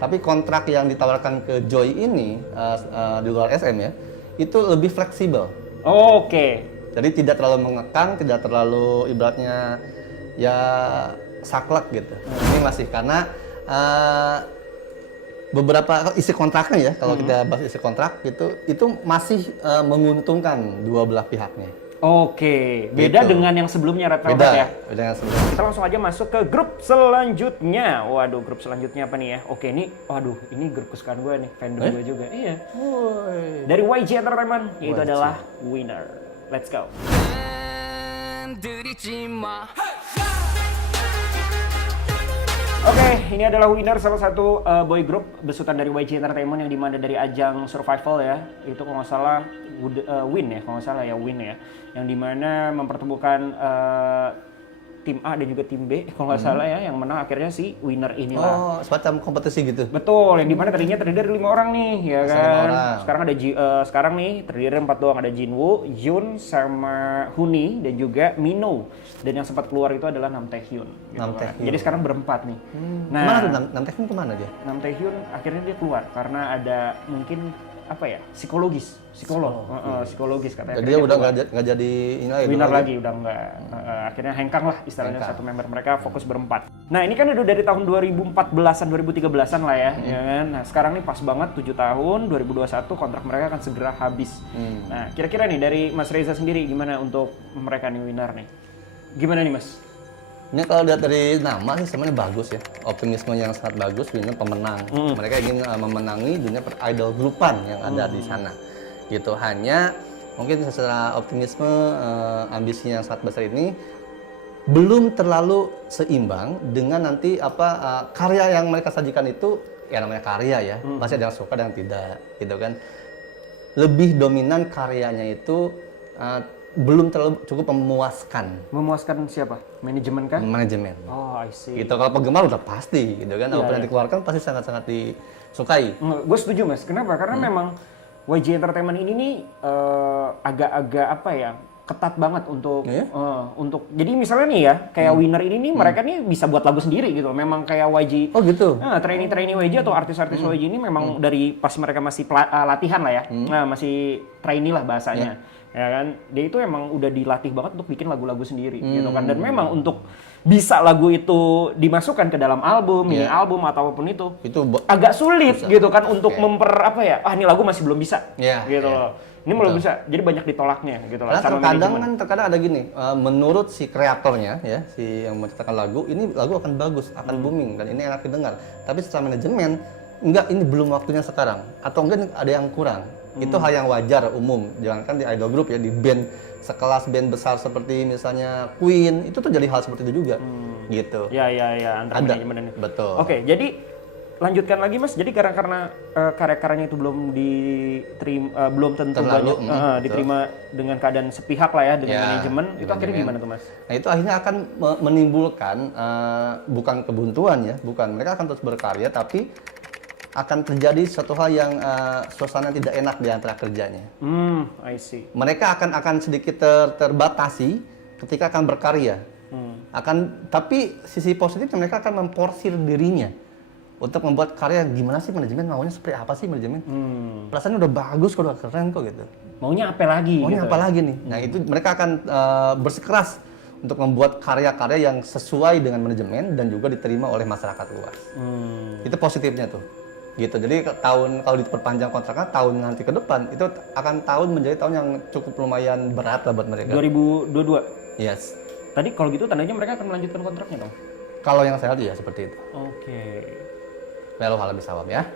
Tapi kontrak yang ditawarkan ke Joy ini di luar SM ya, itu lebih fleksibel. Oke. Jadi tidak terlalu mengekang, tidak terlalu ibaratnya ya saklek gitu. Ini masih karena beberapa isi kontraknya ya, kalau kita bahas isi kontrak itu masih menguntungkan dua belah pihaknya. Oke, beda Gitu. dengan yang sebelumnya Red Velvet Beda, ya. beda yang sebelumnya. Kita langsung aja masuk ke grup selanjutnya. Waduh, grup selanjutnya apa nih ya? Oke, ini grup kesukaan gue nih, fandom gue juga. Iya. Dari YG Entertainment, yaitu YG. adalah Winner. Let's go. Oke, ini adalah Winner, salah satu boy group besutan dari YG Entertainment yang dimana dari ajang survival ya. Itu kalau nggak salah Win ya, kalau nggak salah ya Win ya. Yang dimana mempertemukan tim A dan juga tim B, kalau nggak salah ya. Yang menang akhirnya si Winner inilah. Oh, semacam kompetisi gitu. Betul, yang dimana tadinya terdiri dari 5 orang nih, ya Bisa kan. 5 orang. Sekarang ada sekarang nih terdiri dari 4 doang, ada Jinwoo, Jun, sama Huni dan juga Mino. Dan yang sempat keluar itu adalah Nam Taehyun. Gitu Nam kan. Taehyun. Jadi sekarang berempat nih. Kemana tuh Nam Taehyun kemana dia? Nam Taehyun akhirnya dia keluar karena ada mungkin apa ya, psikologis katanya. Jadi dia udah nggak jadi ini lagi. Winner lagi udah enggak. Akhirnya hengkang lah istilahnya satu member mereka fokus berempat. Nah ini kan udah dari tahun 2014-an, 2013-an lah ya, ya kan. Nah sekarang nih pas banget 7 tahun, 2021 kontrak mereka akan segera habis. Nah kira-kira nih dari Mas Reza sendiri gimana untuk mereka nih Winner nih? Gimana nih Mas? Ini kalau lihat dari nama sih sebenarnya bagus ya, optimisme yang sangat bagus, Winner pemenang. Mereka ingin memenangi dunia idol grupan yang ada di sana. Gitu, hanya mungkin secara optimisme, ambisinya yang sangat besar ini belum terlalu seimbang dengan nanti karya yang mereka sajikan itu, ya namanya karya ya, pasti ada yang suka dan yang tidak, gitu kan. Lebih dominan karyanya itu belum terlalu cukup memuaskan. Memuaskan siapa? Manajemen kan? Manajemen. Oh, I see. Gitu, kalau penggemar udah pasti gitu kan, apa yang dikeluarkan pasti sangat-sangat disukai. Gue setuju Mas. Kenapa? Karena memang YG Entertainment ini nih agak-agak apa ya, ketat banget untuk jadi misalnya nih ya kayak Winner ini nih mereka nih bisa buat lagu sendiri gitu. Memang kayak YG. Oh gitu. Trainee YG atau artis-artis YG ini memang dari pas mereka masih latihan lah ya. Masih trainee lah bahasanya. Ya kan, dia itu emang udah dilatih banget untuk bikin lagu-lagu sendiri gitu kan. Dan memang untuk bisa lagu itu dimasukkan ke dalam album, mini album atau apapun itu agak sulit gitu kan untuk ini lagu masih belum bisa gitu loh. Ini belum bisa, jadi banyak ditolaknya gitu loh. Karena terkadang ada gini, menurut si kreatornya ya, si yang menciptakan lagu, ini lagu akan bagus, akan booming dan ini enak didengar. Tapi secara manajemen, enggak, ini belum waktunya sekarang, atau enggak ada yang kurang. Itu hal yang wajar umum, jangankan di idol group ya, di band sekelas band besar seperti misalnya Queen, itu tuh jadi hal seperti itu juga, gitu. Ya, antara manajemen ini. Betul. Oke, jadi lanjutkan lagi Mas. Jadi karena karya-karyanya itu belum diterima, belum tentu diterima dengan keadaan sepihak lah ya dengan manajemen, itu akhirnya gimana tuh Mas? Nah itu akhirnya akan menimbulkan bukan kebuntuan ya, bukan, mereka akan terus berkarya tapi akan terjadi suatu hal yang suasana tidak enak di antara kerjanya. I see. Mereka akan sedikit terbatasi ketika akan berkarya. Tapi sisi positifnya mereka akan memporsir dirinya untuk membuat karya. Gimana sih manajemen maunya seperti apa sih manajemen? Perasaannya udah bagus kok, udah keren kok gitu. Maunya apa lagi? Maunya apa lagi nih? Nah itu mereka akan bersikeras untuk membuat karya-karya yang sesuai dengan manajemen dan juga diterima oleh masyarakat luas. Itu positifnya tuh. Gitu. Jadi kalau diperpanjang kontraknya tahun nanti ke depan itu akan menjadi tahun yang cukup lumayan berat lah buat mereka. 2022. Yes. Tadi kalau gitu tandanya mereka akan melanjutkan kontraknya dong. Kalau yang saya lihat ya seperti itu. Oke. Walau hal bisawab ya.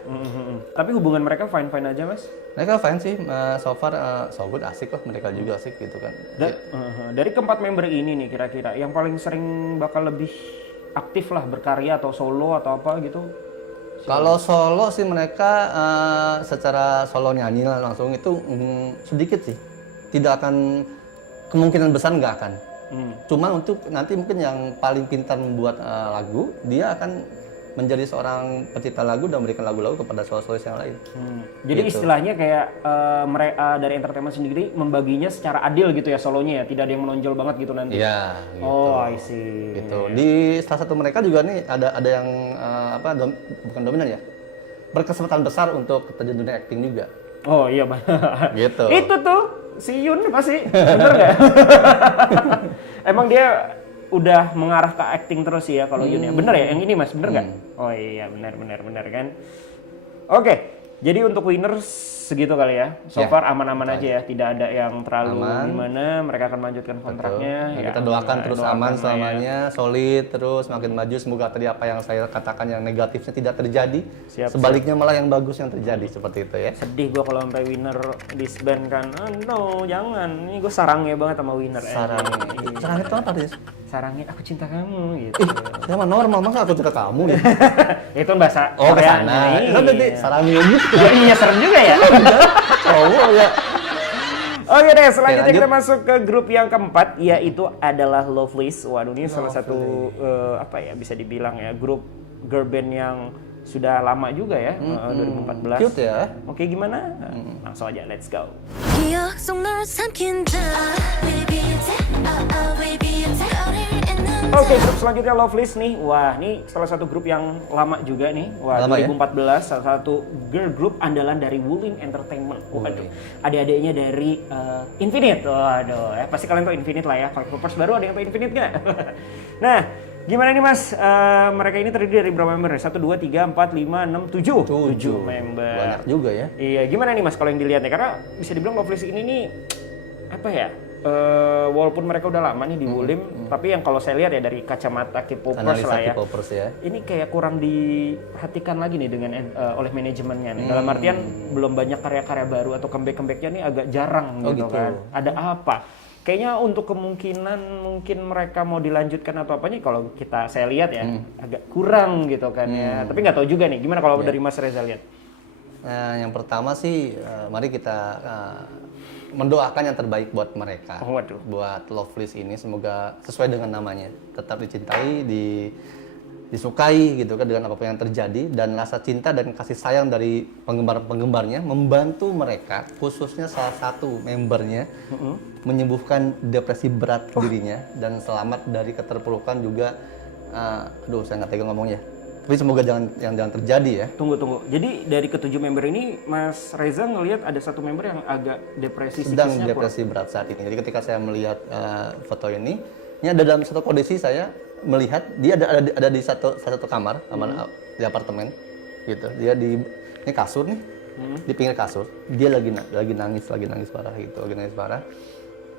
Tapi hubungan mereka fine aja Mas? Mereka fine sih, so far so good, asik kok, mereka juga asik gitu kan. Dari keempat member ini nih kira-kira yang paling sering bakal lebih aktif lah berkarya atau solo atau apa gitu? Kalau solo sih mereka secara solo nyanyi langsung itu sedikit sih. Tidak akan, kemungkinan besar nggak akan. Cuman untuk nanti mungkin yang paling pintar membuat lagu, dia akan menjadi seorang pencipta lagu dan memberikan lagu-lagu kepada solois yang lain. Jadi gitu. Istilahnya kayak mereka dari entertainment sendiri membaginya secara adil gitu ya solonya ya, tidak ada yang menonjol banget gitu nanti. Iya. Gitu. Oh, I see. Gitu. Di salah satu mereka juga nih ada yang bukan dominan ya, berkesempatan besar untuk terjun dunia acting juga. Oh iya Bang. Gitu. Itu tuh si Yun pasti bener nggak? Emang dia udah mengarah ke acting terus ya kalau Yun ya. Bener ya yang ini Mas, bener nggak? Oh iya bener kan. Oke, jadi untuk winners segitu kali ya. So Ya, far aman-aman aja ya, tidak ada yang terlalu Aman. gimana. Mereka akan melanjutkan kontraknya. Nah, Ya, kita doakan terus doakan aman lah ya. selamanya, solid terus, makin maju. Semoga tadi apa yang saya katakan yang negatifnya tidak terjadi. Siap, Sebaliknya malah yang bagus yang terjadi seperti itu ya. Sedih gua kalau sampai winner disband kan. Oh, no, jangan. Ini gue sarangnya banget sama winner. Sarang itu apa sih? Sarangnya aku cinta kamu gitu. Ya mah normal, masa aku cerita kamu nih. Itu bahasa Oh, ke Koreanya. sana. Iya. Kan tadi sarangnya gitu. Oh, iya serem juga ya. Oh ya. Oke deh, selanjutnya lanjut. kita masuk ke grup yang keempat, yaitu adalah Lovelyz. Waduh, ini salah satu apa ya bisa dibilang ya grup girl band yang sudah lama juga ya, 2014. Cute ya. Oke, gimana? Langsung aja, let's go. 기억 속 널 삼킨다 Baby baby Oke, grup selanjutnya Lovelyz nih. Wah, ini salah satu grup yang lama juga nih. Wah, Lama ya? 2014 salah satu girl group andalan dari Wuling Entertainment. Waduh, adik-adiknya dari Infinite. Waduh, pasti kalian tahu Infinite lah ya. Kalau Popers baru ada yang tahu Infinite nggak? Nah, gimana nih Mas? Mereka ini terdiri dari berapa member? 1, 2, 3, 4, 5, 6, 7. 7 member. Banyak juga ya. Iya, gimana nih Mas kalau yang dilihat nih? Karena bisa dibilang Lovelyz ini nih apa ya? Walaupun mereka udah lama nih di Wuling, tapi yang kalau saya lihat ya dari kacamata K-popers Analisa lah ya, K-popers ya. ini kayak kurang diperhatikan lagi nih dengan oleh manajemennya nih. Dalam artian belum banyak karya-karya baru atau comeback-comebacknya nih agak jarang Oh, gitu gitu. kan. Ada apa? Kayaknya untuk kemungkinan mungkin mereka mau dilanjutkan atau apanya kalau saya lihat ya agak kurang gitu kan ya. Tapi nggak tahu juga nih. Gimana kalau dari Mas Reza lihat? Nah, yang pertama sih, mari kita mendoakan yang terbaik buat mereka, Oh, waduh. buat Lovelyz ini. Semoga sesuai dengan namanya, tetap dicintai, disukai gitu kan dengan apapun yang terjadi, dan rasa cinta dan kasih sayang dari penggemar-penggemarnya membantu mereka, khususnya salah satu membernya menyembuhkan depresi berat dirinya dan selamat dari keterpurukan juga. Aduh, saya nggak tega ngomongnya. Tapi semoga jangan terjadi ya. Tunggu. Jadi dari ketujuh member ini, Mas Reza ngelihat ada satu member yang agak depresi Sedang psikisnya depresi berat saat ini. Jadi ketika saya melihat foto ini ada dalam satu kondisi saya melihat dia ada di satu kamar di apartemen gitu. Dia di ini kasur nih, di pinggir kasur. Dia lagi nangis parah gitu,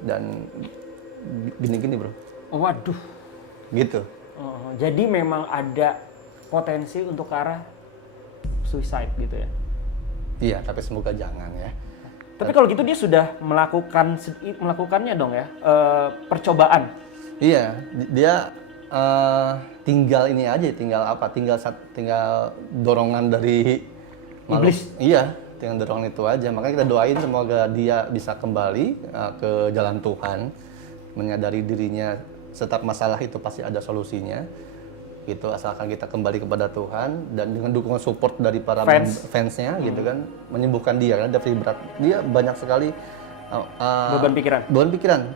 dan gini bro. Oh, waduh. Gitu. Oh, jadi memang ada potensi untuk ke arah suicide gitu ya. Iya, tapi semoga jangan ya. Tapi kalau gitu dia sudah melakukannya dong ya, percobaan. Iya, dia tinggal ini aja, tinggal dorongan dari Iblis. Iya, tinggal dorongan itu aja. Makanya kita doain semoga dia bisa kembali ke jalan Tuhan, menyadari dirinya setiap masalah itu pasti ada solusinya. Gitu, asalkan kita kembali kepada Tuhan dan dengan dukungan support dari para fansnya gitu kan, menyembuhkan dia kan depresi berat. Dia banyak sekali beban pikiran,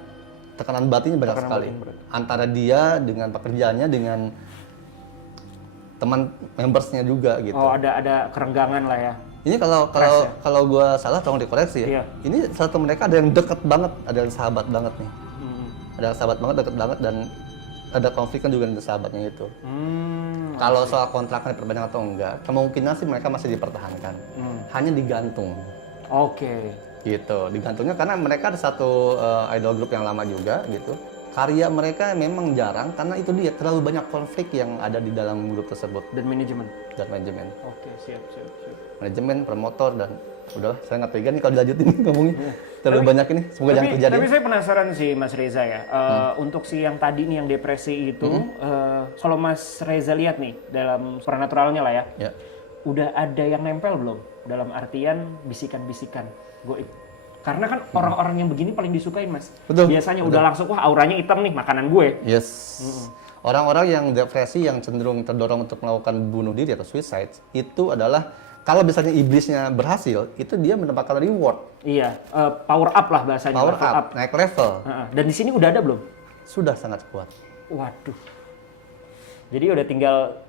tekanan batinnya banyak sekali. Antara dia dengan pekerjaannya, dengan teman membersnya juga gitu. Oh, ada kerenggangan lah ya. Ini kalau gua salah tolong dikoreksi ya. Iya. Ini satu mereka ada yang deket banget, ada yang sahabat banget nih. Ada yang sahabat banget, deket banget, dan ada konflik kan juga dengan sahabatnya itu. Kalau soal kontraknya diperpanjang atau enggak, kemungkinan sih mereka masih dipertahankan. Hanya digantung. Oke. Gitu, digantungnya karena mereka ada satu idol group yang lama juga gitu. Karya mereka memang jarang karena itu dia terlalu banyak konflik yang ada di dalam grup tersebut Dan manajemen. dan manajemen. Oke, siap. Manajemen, promotor, dan udahlah saya nggak tega nih kalau dilanjutin ngomongnya. Terlalu banyak ini, semoga jangan terjadi. Tapi saya penasaran sih Mas Reza ya, untuk si yang tadi nih yang depresi itu, kalau Mas Reza lihat nih dalam supernaturalnya lah ya, udah ada yang nempel belum? Dalam artian bisikan-bisikan goib. Karena kan orang-orang yang begini paling disukain Mas. Betul. Biasanya udah langsung, wah auranya hitam nih, makanan gue. Yes. Orang-orang yang depresi yang cenderung terdorong untuk melakukan bunuh diri atau suicide itu adalah kalau misalnya iblisnya berhasil, itu dia mendapatkan reward. Iya, power up lah bahasanya. Power level up, naik level. Dan di sini udah ada belum? Sudah sangat kuat. Waduh. Jadi udah tinggal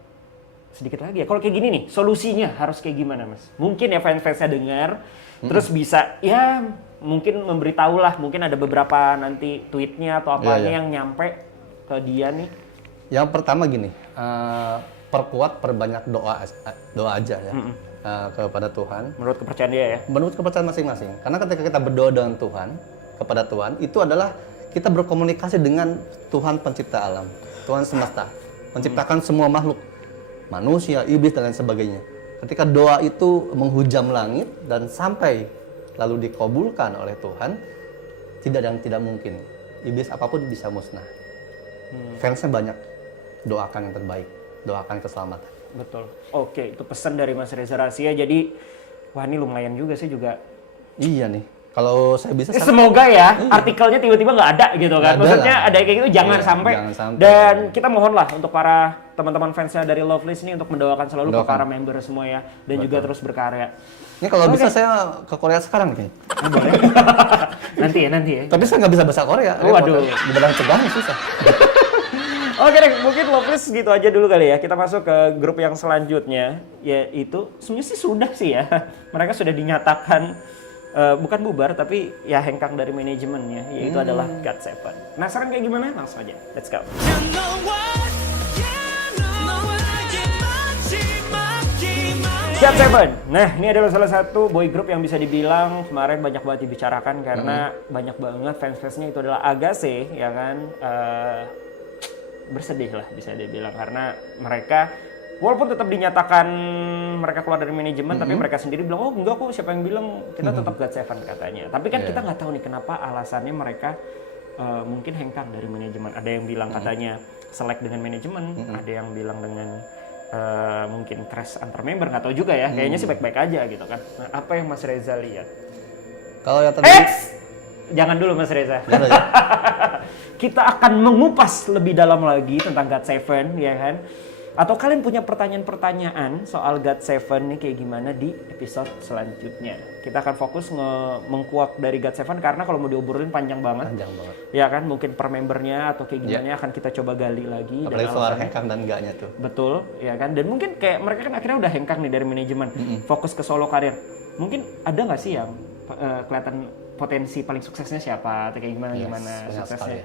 sedikit lagi ya. Kalau kayak gini nih, solusinya harus kayak gimana, Mas? Mungkin ya fans-fansnya dengar, terus bisa ya mungkin memberitahu lah, mungkin ada beberapa nanti tweetnya atau apanya yang nyampe ke dia nih. Yang pertama gini, perbanyak doa aja ya kepada Tuhan. Menurut kepercayaan dia ya? Menurut kepercayaan masing-masing. Karena ketika kita berdoa dengan Tuhan, kepada Tuhan, itu adalah kita berkomunikasi dengan Tuhan pencipta alam, Tuhan semesta, menciptakan semua makhluk, manusia, iblis, dan lain sebagainya. Ketika doa itu menghujam langit dan sampai lalu dikabulkan oleh Tuhan, tidak ada yang tidak mungkin. Iblis apapun bisa musnah. Fansnya banyak, doakan yang terbaik, doakan keselamatan. Betul. Oke, itu pesan dari Mas Reza Rahsia. Jadi, wah ini lumayan juga sih juga. Iya nih, kalau saya bisa... Semoga ya artikelnya tiba-tiba nggak ada gitu kan. Maksudnya ada kayak gitu, jangan sampai. Dan kita mohon lah untuk para teman-teman fansnya dari Loveless ini untuk mendoakan selalu ke para member semua ya. Dan juga terus berkarya. Ini kalau bisa saya ke Korea sekarang nih. Boleh. nanti ya. Tapi saya nggak bisa bahasa Korea. Waduh. Beneran cegahnya susah. Oke deh, mungkin Loveless gitu aja dulu kali ya. Kita masuk ke grup yang selanjutnya, yaitu sebenarnya sih sudah sih ya. Mereka sudah dinyatakan bukan bubar, tapi ya hengkang dari manajemennya, yaitu adalah GOT7. Penasaran kayak gimana? Langsung aja, let's go. GOT7. Nah, ini adalah salah satu boy group yang bisa dibilang kemarin banyak banget dibicarakan karena banyak banget fans-fansnya itu adalah Agase, ya kan? Bersedih lah bisa dibilang karena mereka walaupun tetap dinyatakan mereka keluar dari manajemen, tapi mereka sendiri bilang, oh enggak kok, siapa yang bilang kita tetap GOT7 katanya. Tapi kan kita nggak tahu nih kenapa alasannya mereka mungkin hengkang dari manajemen. Ada yang bilang katanya selek dengan manajemen, ada yang bilang dengan mungkin crash antar member, nggak tahu juga ya. Kayaknya sih baik-baik aja gitu kan. Nah, apa yang Mas Reza lihat? Kalau yang tadi... Jangan dulu Mas Reza. Kita akan mengupas lebih dalam lagi tentang GOT7 ya kan. Atau kalian punya pertanyaan-pertanyaan soal GOT7 nih kayak gimana di episode selanjutnya. Kita akan fokus mengkuak dari GOT7 karena kalau mau diobrolin panjang banget. Panjang banget. Ya kan, mungkin per membernya atau kayak gimana akan kita coba gali lagi. Apalagi soal hengkang dan enggaknya tuh. Betul, ya kan. Dan mungkin kayak mereka kan akhirnya udah hengkang nih dari manajemen. Fokus ke solo karir. Mungkin ada nggak sih yang kelihatan potensi paling suksesnya siapa? Atau kayak gimana suksesnya?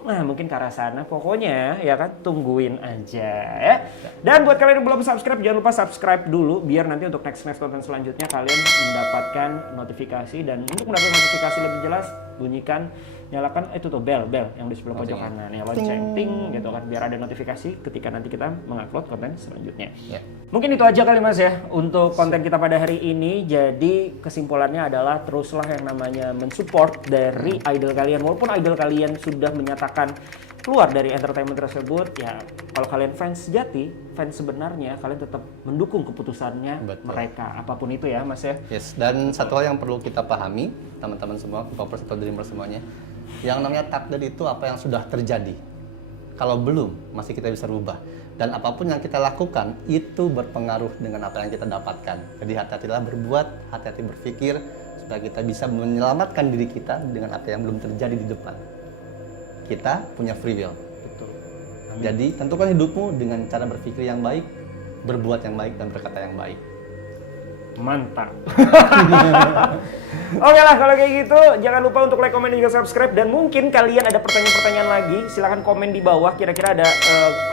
Nah, mungkin ke arah sana. Pokoknya ya kan tungguin aja ya. Dan buat kalian yang belum subscribe, jangan lupa subscribe dulu biar nanti untuk next konten selanjutnya kalian mendapatkan notifikasi. Dan untuk mendapatkan notifikasi lebih jelas, bunyikan, nyalakan itu tuh bel yang di sebelah pojok kanan ya, lonceng ting gitu kan, biar ada notifikasi ketika nanti kita mengupload konten selanjutnya. Mungkin itu aja kali Mas ya untuk konten kita pada hari ini. Jadi kesimpulannya adalah teruslah yang namanya mensupport dari idol kalian, walaupun idol kalian sudah menyatakan keluar dari entertainment tersebut ya. Kalau kalian fans sejati, fans sebenarnya, kalian tetap mendukung keputusannya mereka apapun itu ya Mas ya. Dan satu hal yang perlu kita pahami teman-teman semua, K-popers atau Dreamers semuanya, yang namanya takdir itu apa yang sudah terjadi. Kalau belum, masih kita bisa rubah. Dan apapun yang kita lakukan, itu berpengaruh dengan apa yang kita dapatkan. Jadi hati-hatilah berbuat, hati-hati berpikir, supaya kita bisa menyelamatkan diri kita dengan apa yang belum terjadi di depan. Kita punya free will. Betul. Jadi tentukan hidupmu dengan cara berpikir yang baik, berbuat yang baik, dan berkata yang baik. Mantap. Oke lah kalau kayak gitu, jangan lupa untuk like, komen, dan juga subscribe. Dan mungkin kalian ada pertanyaan-pertanyaan lagi, silahkan komen di bawah. Kira-kira ada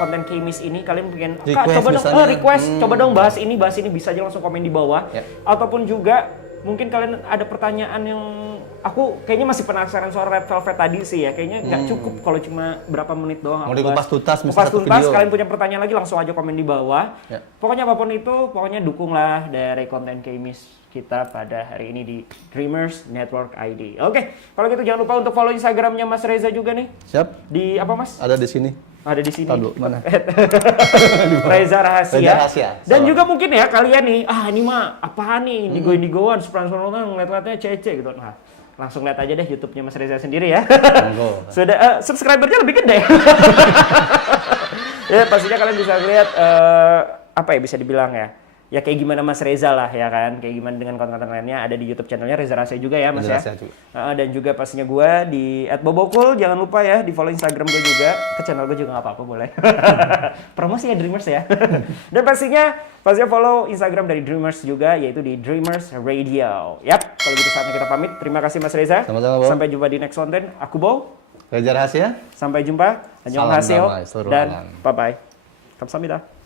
konten K-Miss ini kalian pengen coba dong request, coba dong bahas ini, bisa aja langsung komen di bawah. Ataupun juga mungkin kalian ada pertanyaan yang aku kayaknya masih penasaran soal Red Velvet tadi sih ya. Kayaknya nggak cukup kalau cuma berapa menit doang. Mau dikupas tuntas, kupas tuntas, kalian punya pertanyaan lagi langsung aja komen di bawah. Pokoknya apapun itu, pokoknya dukunglah dari konten K-Miss kita pada hari ini di Dreamers Network ID. Oke, kalau gitu jangan lupa untuk follow Instagramnya Mas Reza juga nih. Siap. Di apa Mas? Ada di sini. Ada di sini. Tahu mana? Reza Rahsia. Reza Rahsia. Dan juga mungkin ya kalian nih, ini mah apaan nih? Indigo-indigoan, Supran-Supran, ngeliat-ngeliatnya cece gitu. Nah, langsung lihat aja deh YouTube-nya Mas Reza sendiri ya. Sudah subscribernya lebih gede. Ya pastinya kalian bisa lihat apa ya bisa dibilang ya. ya kayak gimana Mas Reza lah ya kan, kayak gimana dengan konten-konten lainnya ada di YouTube channelnya Reza Rasya juga ya Mas Reza ya. Rasya juga. Dan juga pastinya gue di @bobokul, jangan lupa ya di follow Instagram gue juga, ke channel gue juga nggak apa-apa boleh. Promosi ya Dreamers ya. Dan pastinya follow Instagram dari Dreamers juga, yaitu di Dreamers Radio. Yap, kalau gitu saatnya kita pamit. Terima kasih Mas Reza. Sama-sama, Bo. Sampai jumpa di next konten. Aku Bo. Reza Rahasia. Sampai jumpa. Salam Annyeonghaseyo damai seluruh dan alam. bye-bye. Kamsahamnida.